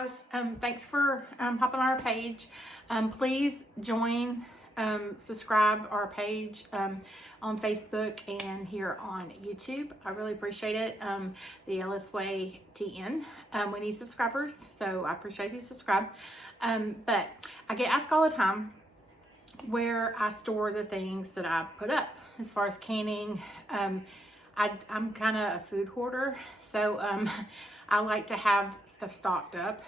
guys, thanks for hopping on our page. Please join, subscribe our page on Facebook and here on YouTube. I really appreciate it. The Ellis Way TN. We need subscribers, so I appreciate you subscribe. But I get asked all the time where I store the things that I put up as far as canning. I'm kind of a food hoarder, so I like to have stuff stocked up.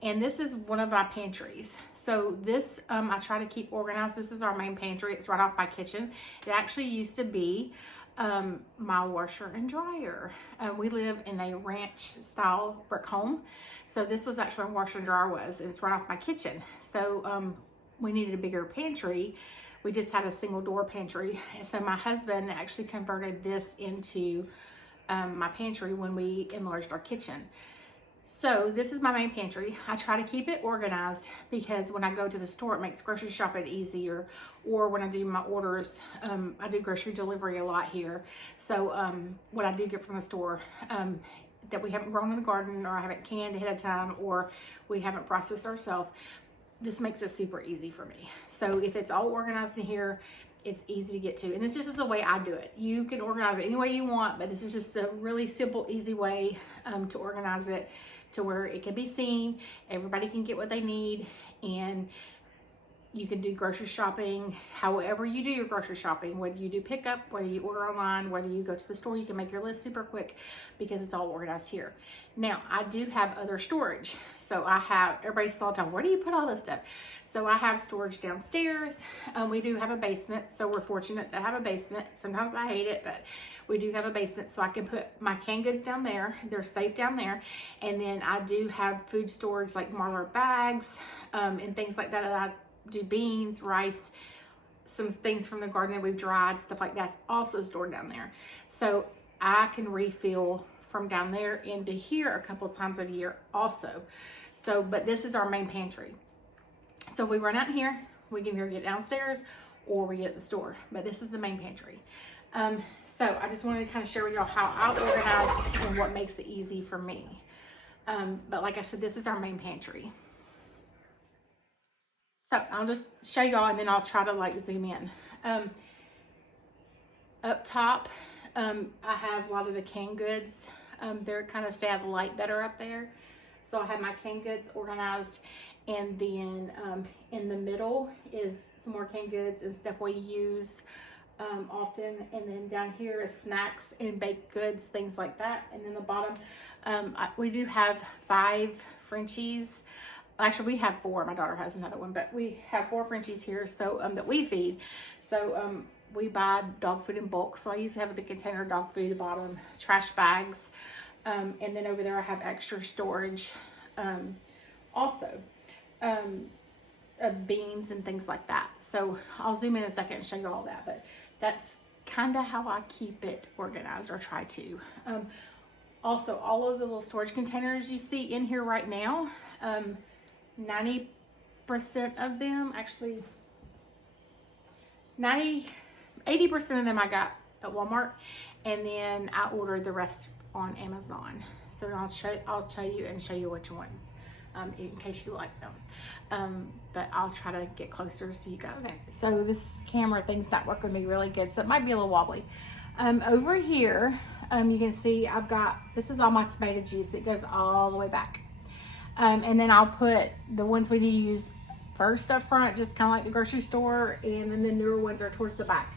And this is one of my pantries. So this, I try to keep organized. This is our main pantry. It's right off my kitchen. It actually used to be my washer and dryer. We live in a ranch style brick home. So this was actually where washer and dryer was. It's right off my kitchen. So we needed a bigger pantry. We just had a single door pantry. So my husband actually converted this into my pantry when we enlarged our kitchen. So this is my main pantry. I try to keep it organized because when I go to the store, it makes grocery shopping easier. Or when I do my orders, I do grocery delivery a lot here. So what I do get from the store that we haven't grown in the garden, or I haven't canned ahead of time, or we haven't processed ourselves, this makes it super easy for me. So if it's all organized in here, it's easy to get to. And it's just the way I do it. You can organize it any way you want, but this is just a really simple, easy way to organize it to where it can be seen, everybody can get what they need, and you can do grocery shopping however you do your grocery shopping, whether you do pickup, whether you order online, whether you go to the store. You can make your list super quick because it's all organized here. Now, I do have other storage. So I have, everybody says all the time, where do you put all this stuff? So I have storage downstairs. We do have a basement, so we're fortunate to have a basement. Sometimes I hate it, but we do have a basement, so I can put my canned goods down there. They're safe down there. And then I do have food storage like Marlar bags and things like that I do, beans, rice, some things from the garden that we've dried, stuff like that's also stored down there. So I can refill from down there into here a couple times a year also. So, but this is our main pantry. So if we run out in here, we can either get downstairs or we get at the store, but this is the main pantry. So I just wanted to kind of share with y'all how I organize and what makes it easy for me. But like I said, this is our main pantry. So I'll just show y'all and then I'll try to like zoom in. Up top, I have a lot of the canned goods. They're kind of stay out of the light better up there. So I have my canned goods organized, and then in the middle is some more canned goods and stuff we use often, and then down here is snacks and baked goods, things like that. And then the bottom, we do have 5 Frenchies. Actually, we have 4. My daughter has another one, but we have 4 Frenchies here, so that we feed. So we buy dog food in bulk. So I usually have a big container of dog food at the bottom, trash bags, and then over there I have extra storage, also of beans and things like that. So I'll zoom in a second and show you all that, but that's kind of how I keep it organized, or try to. Also, all of the little storage containers you see in here right now, 90% of them, actually 80% of them I got at Walmart, and then I ordered the rest on Amazon. So I'll tell you and show you which ones, in case you like them. But I'll try to get closer so you guys can see. So this camera thing's not working with me really good, so it might be a little wobbly. Over here, you can see I've got, this is all my tomato juice. It goes all the way back. And then I'll put the ones we need to use first up front, just kind of like the grocery store, and then the newer ones are towards the back.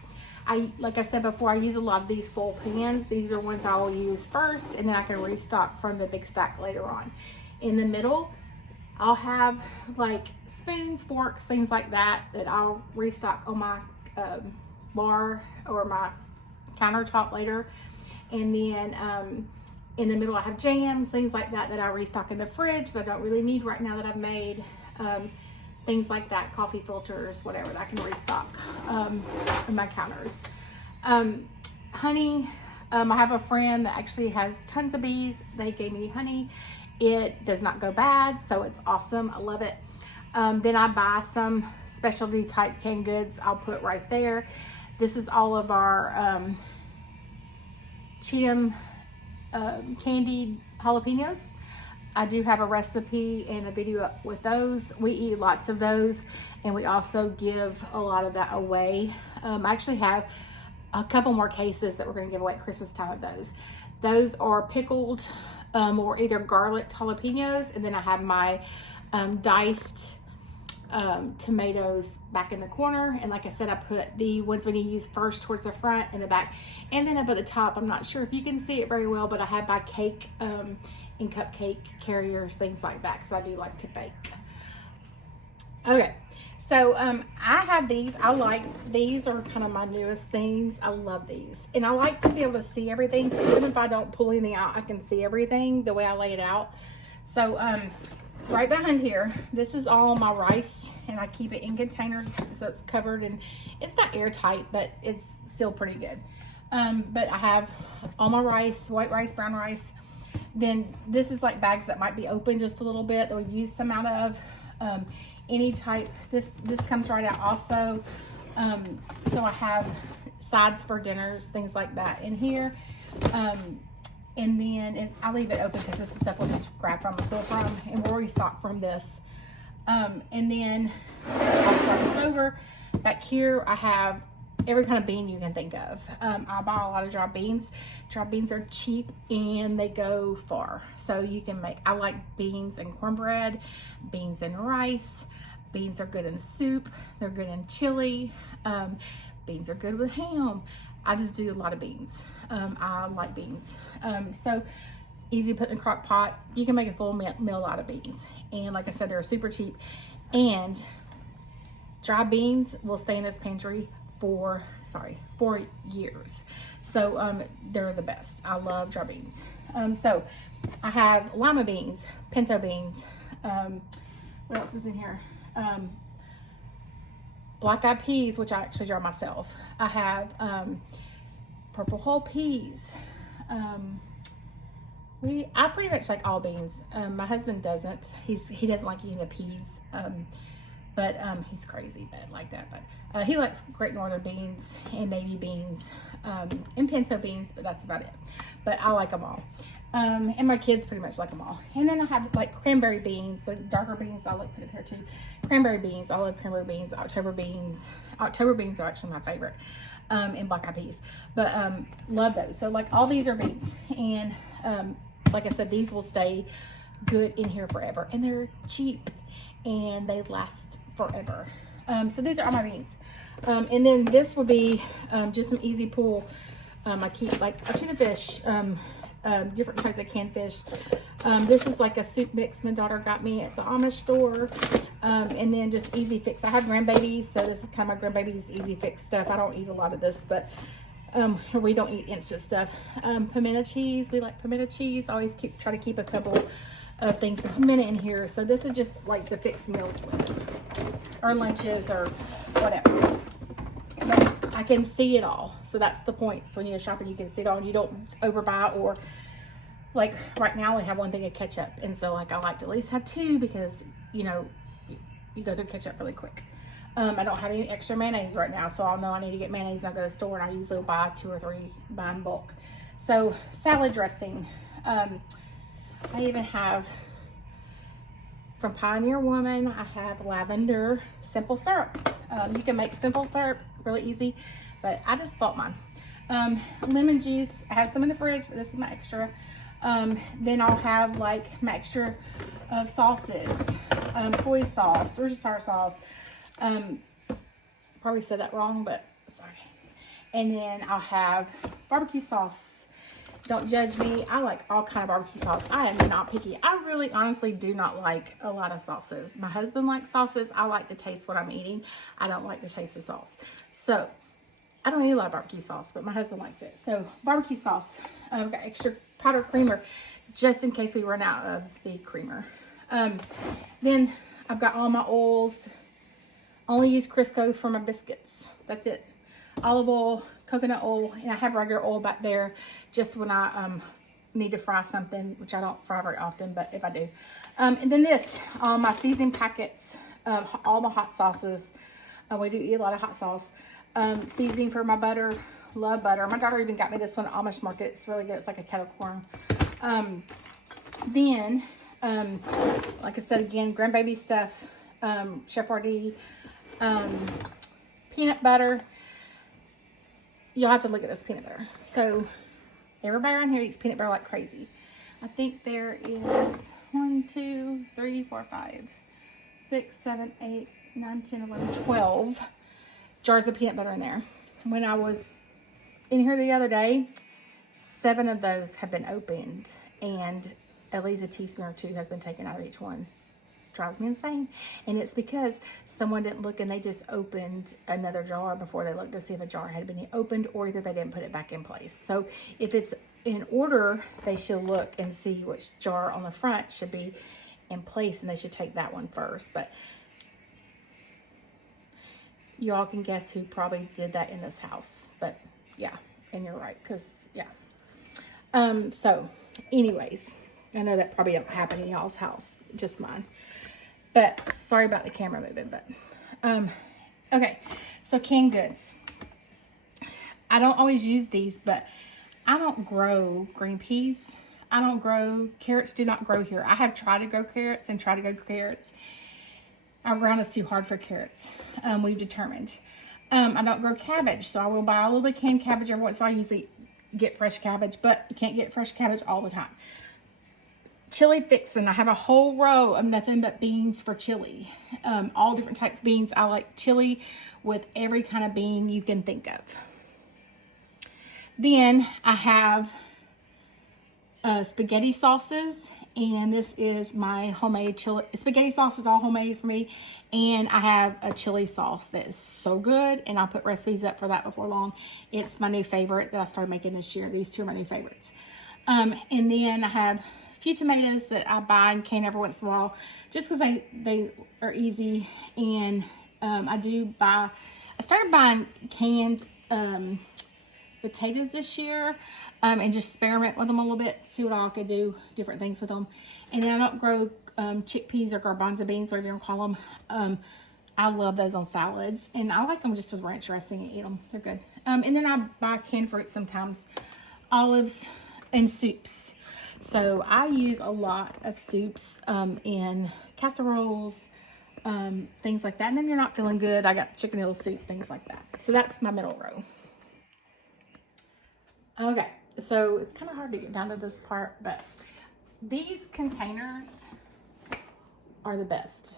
Like I said before, I use a lot of these full pans. These are ones I will use first, and then I can restock from the big stack later on. In the middle, I'll have like spoons, forks, things like that I'll restock on my bar or my countertop later. And then in the middle I have jams, things like that I restock in the fridge that I don't really need right now that I've made. Things like that, coffee filters, whatever, that I can restock on my counters. Honey, I have a friend that actually has tons of bees. They gave me honey. It does not go bad, so it's awesome. I love it. Then I buy some specialty type canned goods. I'll put right there. This is all of our Cheatham candied jalapenos. I do have a recipe and a video with those. We eat lots of those, and we also give a lot of that away. I actually have a couple more cases that we're going to give away at Christmas time of those. Those are pickled or either garlic jalapenos, and then I have my diced tomatoes back in the corner. And like I said, I put the ones we need to use first towards the front and the back, and then up at the top, I'm not sure if you can see it very well, but I have my cake and cupcake carriers, things like that, because I do like to bake. Okay, so I have these. I like these, are kind of my newest things. I love these, and I like to be able to see everything, so even if I don't pull anything out, I can see everything the way I lay it out. So right behind here, this is all my rice, and I keep it in containers so it's covered, and it's not airtight, but it's still pretty good. But I have all my rice, white rice, brown rice. Then this is like bags that might be open just a little bit that we've used some out of. Any type, this comes right out also. So I have sides for dinners, things like that in here. And then I leave it open because this is stuff we'll just grab from and pull from, and we'll restock from this. And then I'll start this over. Back here I have every kind of bean you can think of. I buy a lot of dry beans. Dry beans are cheap and they go far. So you can make, I like beans and cornbread, beans and rice. Beans are good in soup. They're good in chili. Beans are good with ham. I just do a lot of beans. I like beans. So easy to put in the crock pot. You can make a full meal out of beans. And like I said, they're super cheap. And dry beans will stay in this pantry for years. So they're the best. I love dry beans. So I have lima beans, pinto beans. What else is in here? Black eyed peas, which I actually dry myself. I have purple whole peas. I pretty much like all beans. My husband doesn't. He doesn't like eating the peas. But he's crazy bad like that. But he likes Great Northern beans and navy beans and pinto beans, but that's about it. But I like them all. And my kids pretty much like them all. And then I have like cranberry beans, the darker beans. I'll put it here too. Cranberry beans. I love cranberry beans. October beans. October beans are actually my favorite. And black eyed peas. But love those. So like all these are beans. And like I said, these will stay good in here forever. And they're cheap. And they last forever. So these are all my beans. And then this will be just some easy pull. I keep like a tuna fish, different types of canned fish. This is like a soup mix my daughter got me at the Amish store. And then just easy fix. I have grandbabies, so this is kind of my grandbabies easy fix stuff. I don't eat a lot of this, but we don't eat instant stuff. Pimento cheese. We like pimento cheese. I always try to keep a couple of things of pimento in here. So this is just like the fixed meals with, or lunches or whatever. But I can see it all. So that's the point. So when you're shopping, you can see it all and you don't overbuy. Or like right now we have one thing of ketchup. And so like I like to at least have two because, you know, you go through ketchup really quick. I don't have any extra mayonnaise right now. So I'll know I need to get mayonnaise when I go to the store, and I usually buy 2 or 3, buy in bulk. So salad dressing. I even have from Pioneer Woman, I have lavender simple syrup. You can make simple syrup really easy, but I just bought mine. Lemon juice, I have some in the fridge, but this is my extra. Then I'll have like my extra of sauces, soy sauce, Worcestershire sauce. Probably said that wrong, but sorry. And then I'll have barbecue sauce. Don't judge me. I like all kind of barbecue sauce. I am not picky. I really honestly do not like a lot of sauces. My husband likes sauces. I like to taste what I'm eating. I don't like to taste the sauce. So I don't eat a lot of barbecue sauce, but my husband likes it. So barbecue sauce. I've got extra powdered creamer just in case we run out of the creamer. Then I've got all my oils. Only use Crisco for my biscuits. That's it. Olive oil, coconut oil, and I have regular oil back there just when I need to fry something, which I don't fry very often, but if I do. And then this, all my seasoning packets, all my hot sauces. We do eat a lot of hot sauce. Seasoning for my butter. Love butter. My daughter even got me this one at Amish Market. It's really good. It's like a kettle corn. Then Like I said again, grandbaby stuff, Shepherdie, peanut butter. You'll have to look at this peanut butter. So everybody around here eats peanut butter like crazy. I think there is 1, 2, 3, 4, 5, 6, 7, 8, 9, 10, 11, 12 jars of peanut butter in there. When I was in here the other day, 7 of those have been opened, and at least a teaspoon or 2 has been taken out of each one. Drives me insane. And it's because someone didn't look and they just opened another jar before they looked to see if a jar had been opened, or either they didn't put it back in place. So if it's in order, they should look and see which jar on the front should be in place, and they should take that one first. But y'all can guess who probably did that in this house. But yeah, and you're right, because yeah. So anyways, I know that probably don't happen in y'all's house, just mine. But sorry about the camera moving, but okay. So canned goods. I don't always use these, but I don't grow green peas. I don't grow carrots. Do not grow here. I have tried to grow carrots and tried to grow carrots. Our ground is too hard for carrots. We've determined. I don't grow cabbage, so I will buy a little bit of canned cabbage every once in a while. I usually get fresh cabbage, but you can't get fresh cabbage all the time. Chili fixin'. I have a whole row of nothing but beans for chili. All different types of beans. I like chili with every kind of bean you can think of. Then I have spaghetti sauces, and this is my homemade chili. Spaghetti sauce is all homemade for me, and I have a chili sauce that is so good, and I'll put recipes up for that before long. It's my new favorite that I started making this year. These 2 are my new favorites. And then I have few tomatoes that I buy and can every once in a while, just because they are easy. And I started buying canned potatoes this year, and just experiment with them a little bit, see what all I could do, different things with them. And then I don't grow chickpeas or garbanzo beans, whatever you want to call them. I love those on salads, and I like them just with ranch dressing and eat them. They're good. And then I buy canned fruit sometimes, olives, and soups. So I use a lot of soups in casseroles, things like that. And then you're not feeling good, I got chicken noodle soup, things like that. So that's my middle row. Okay, so it's kind of hard to get down to this part, but these containers are the best.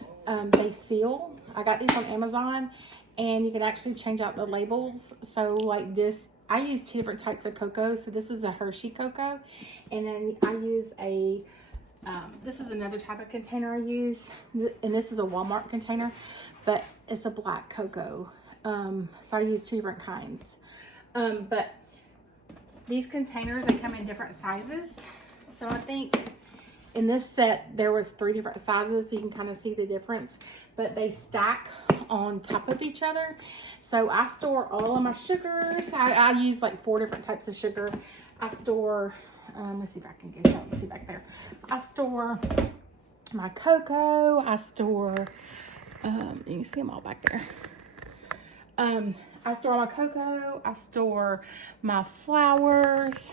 They seal. I got these on Amazon, and you can actually change out the labels. So like this, I use 2 different types of cocoa. So this is a Hershey cocoa, and then I use this is another type of container I use, and this is a Walmart container, but it's a black cocoa. So I use 2 different kinds. But these containers, they come in different sizes. So I think in this set, there was 3 different sizes, so you can kind of see the difference, but they stack on top of each other. So I store all of my sugars. I use like 4 different types of sugar. I store, let's see if I can get y'all to see back there. I store my cocoa. I store, you can see them all back there. I store my cocoa. I store my flours.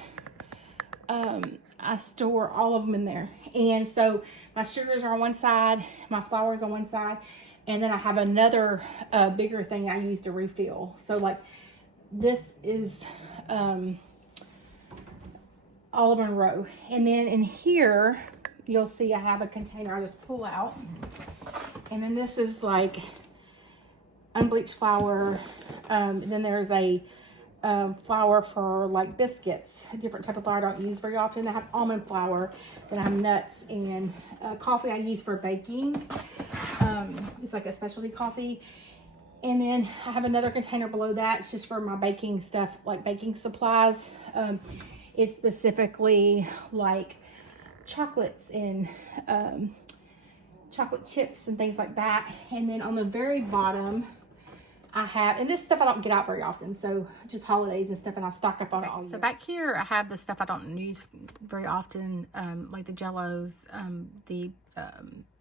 I store all of them in there. And so my sugars are on one side, my flours on one side, and then I have another bigger thing I use to refill. So like this is all of them in a row. And then in here, you'll see I have a container I just pull out. And then this is like unbleached flour. Then there's a flour for like biscuits, a different type of flour I don't use very often. I have almond flour, then I have nuts, and coffee I use for baking. It's like a specialty coffee. And then I have another container below that. It's just for my baking stuff, like baking supplies. It's specifically like chocolates and chocolate chips and things like that. And then on the very bottom, I have, and this stuff I don't get out very often, so just holidays and stuff, and I stock up on it all year. So back here, I have the stuff I don't use very often, like the Jell-Os, the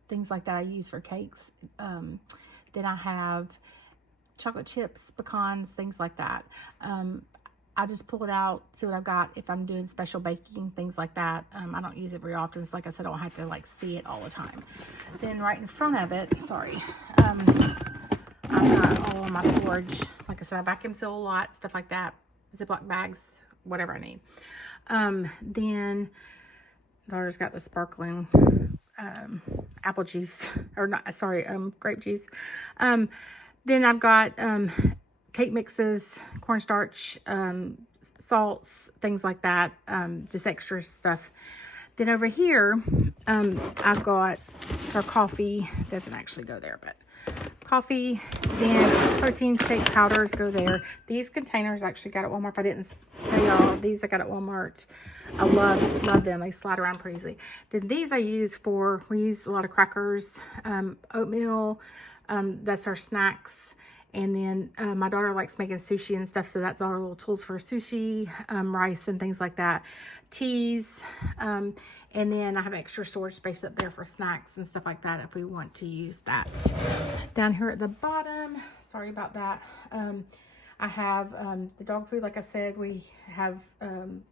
things like that I use for cakes. Then I have chocolate chips, pecans, things like that. I just pull it out, see what I've got. If I'm doing special baking, things like that. I don't use it very often. So like I said, I don't have to like see it all the time. Then right in front of it, sorry, I've got all of my storage. Like I said, I vacuum seal a lot, stuff like that. Ziploc bags, whatever I need. Then daughter's got the sparkling apple juice, or not, sorry, grape juice. Then I've got cake mixes, cornstarch, salts, things like that, just extra stuff. Then over here, I've got some coffee. Doesn't actually go there, but coffee. Then protein shake powders go there. These containers I actually got at Walmart. If I didn't tell y'all, these I got at Walmart. I love them. They slide around pretty easily. Then these I use we use a lot of crackers, oatmeal. That's our snacks. And then my daughter likes making sushi and stuff, so that's our little tools for sushi, rice and things like that. Teas, and then I have extra storage space up there for snacks and stuff like that if we want to use that. Down here at the bottom, sorry about that, I have the dog food. Like I said, we have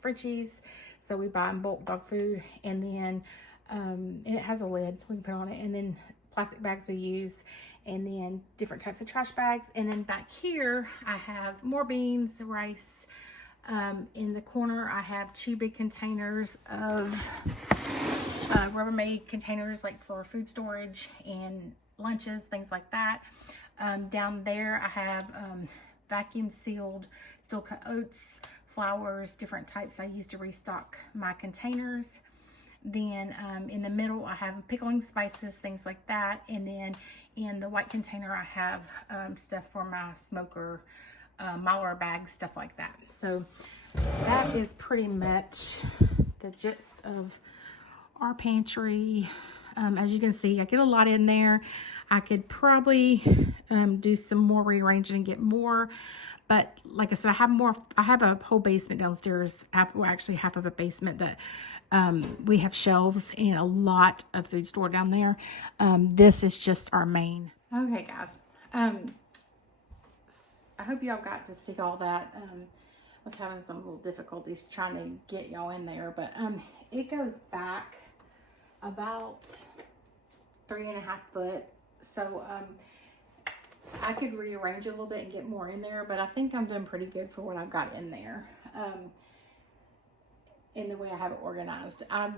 Frenchies, so we buy in bulk dog food, and then and it has a lid we can put on it, and then plastic bags we use, and then different types of trash bags. And then back here I have more beans, rice. In the corner I have 2 big containers of Rubbermaid containers, like for food storage and lunches, things like that. Down there I have vacuum sealed steel cut oats, flours, different types I use to restock my containers. Then in the middle I have pickling spices, things like that. And then in the white container I have stuff for my smoker, Mylar bags, stuff like that. So that is pretty much the gist of our pantry. As you can see, I get a lot in there. I could probably do some more rearranging and get more, but like I said, I have a whole basement downstairs, actually half of a basement that we have shelves and a lot of food stored down there. This is just our main. Okay, guys. I hope y'all got to see all that. I was having some little difficulties trying to get y'all in there, but it goes back about 3.5 foot. So I could rearrange it a little bit and get more in there, but I think I'm doing pretty good for what I've got in there. In the way I have it organized. I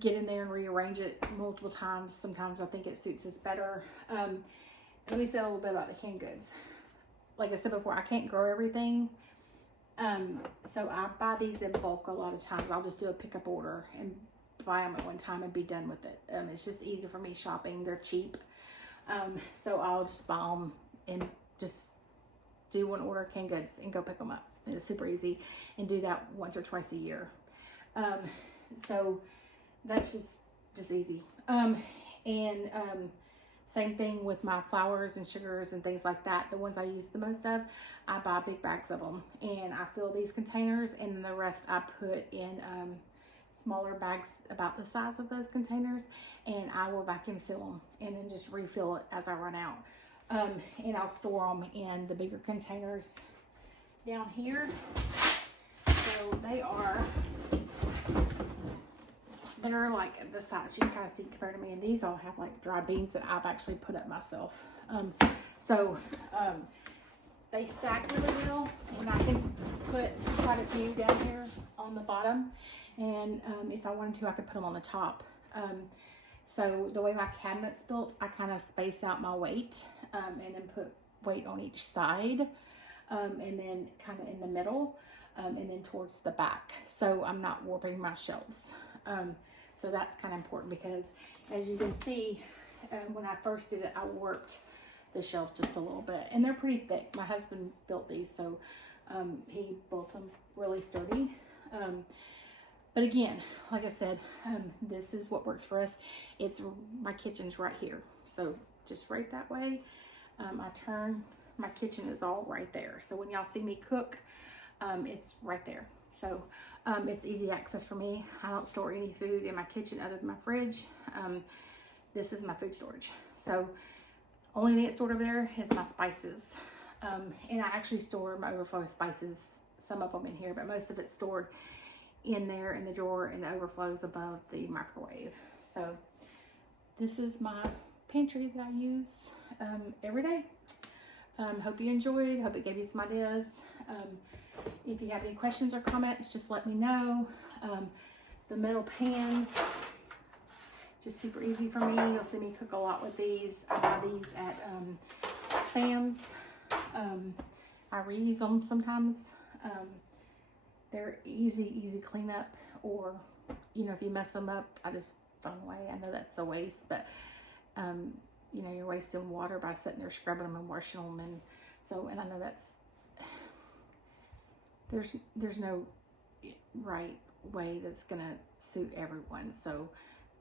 get in there and rearrange it multiple times. Sometimes I think it suits us better. Let me say a little bit about the canned goods. Like I said before, I can't grow everything. So I buy these in bulk a lot of times. I'll just do a pickup order and buy them at one time and be done with it. It's just easier for me shopping. They're cheap. So I'll just buy them and just do one order of canned goods and go pick them up. And it's super easy, and do that once or twice a year. So that's just easy. Same thing with my flours and sugars and things like that. The ones I use the most of, I buy big bags of them, and I fill these containers, and the rest I put in smaller bags about the size of those containers, and I will vacuum seal them and then just refill it as I run out. And I'll store them in the bigger containers down here. So they're like the size you can kind of see compared to me, and these all have like dried beans that I've actually put up myself. They stack really well, and I can put quite a few down here on the bottom, and if I wanted to, I could put them on the top. So the way my cabinet's built, I kind of space out my weight, and then put weight on each side, and then kind of in the middle, and then towards the back, so I'm not warping my shelves. So that's kind of important, because as you can see, when I first did it, I warped the shelf just a little bit, and they're pretty thick. My husband built these, so he built them really sturdy. But again, like I said, this is what works for us. My kitchen's right here, so just right that way. I turn, my kitchen is all right there. So when y'all see me cook, it's right there. So it's easy access for me. I don't store any food in my kitchen other than my fridge. This is my food storage. So only thing that's stored over there is my spices. And I actually store my overflow spices some of them in here, but most of it's stored in there in the drawer and overflows above the microwave. So this is my pantry that I use every day. Hope you enjoyed. Hope it gave you some ideas. If you have any questions or comments, just let me know. The metal pans, just super easy for me. You'll see me cook a lot with these. I buy these at Sam's. I reuse them sometimes. They're easy cleanup, or you know, if you mess them up, I just throw them away. I know that's a waste, but you know, you're wasting water by sitting there scrubbing them and washing them, and so, and I know that's, there's no right way that's gonna suit everyone, so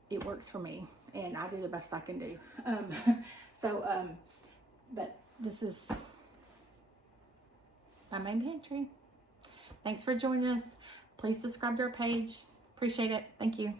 it works for me and I do the best I can do. But this is my main pantry. Thanks for joining us. Please subscribe to our page. Appreciate it. Thank you.